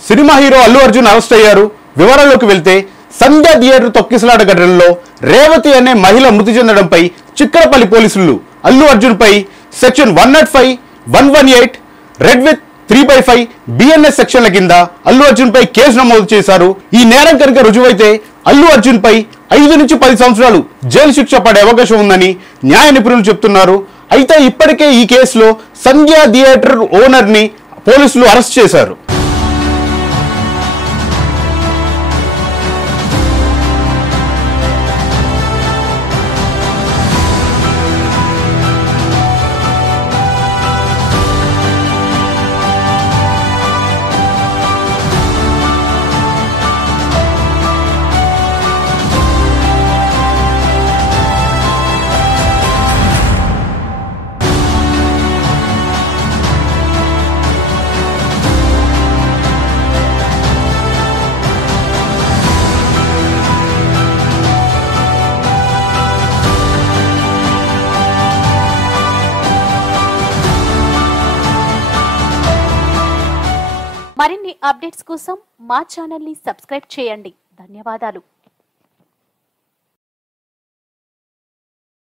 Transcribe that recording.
Cinema hero Allu Arjun arrest అయ్యారు. వివరాల్లోకి వెళ్తే సంధ్య థియేటర్ తొక్కిసలాట ఘటనలో రేవతి అనే మహిళ మృతి చెందడంపై చిక్కడపల్లి పోలీసులు అల్లు అర్జున్ పై సెక్షన్ 105, 118, రెడ్ విత్ 3/5 బిఎన్ఎస్ సెక్షన్ల కింద అల్లు అర్జున్ పై కేసు నమోదు చేశారు. ఈ నేరం కనుక రుజువైతే అల్లు అర్జున్ పై 5 నుంచి 10 సంవత్సరాలు జైలు శిక్ష పడే అవకాశం ఉందని న్యాయ నిపుణులు చెప్తున్నారు. అయితే ఇప్పటికే ఈ కేసులో సంధ్య థియేటర్ ఓనర్ ని పోలీసులు అరెస్ట్ చేశారు. మరిన్ని అప్డేట్స్ కోసం మా ఛానల్ ని సబ్స్క్రైబ్ చేయండి. ధన్యవాదాలు.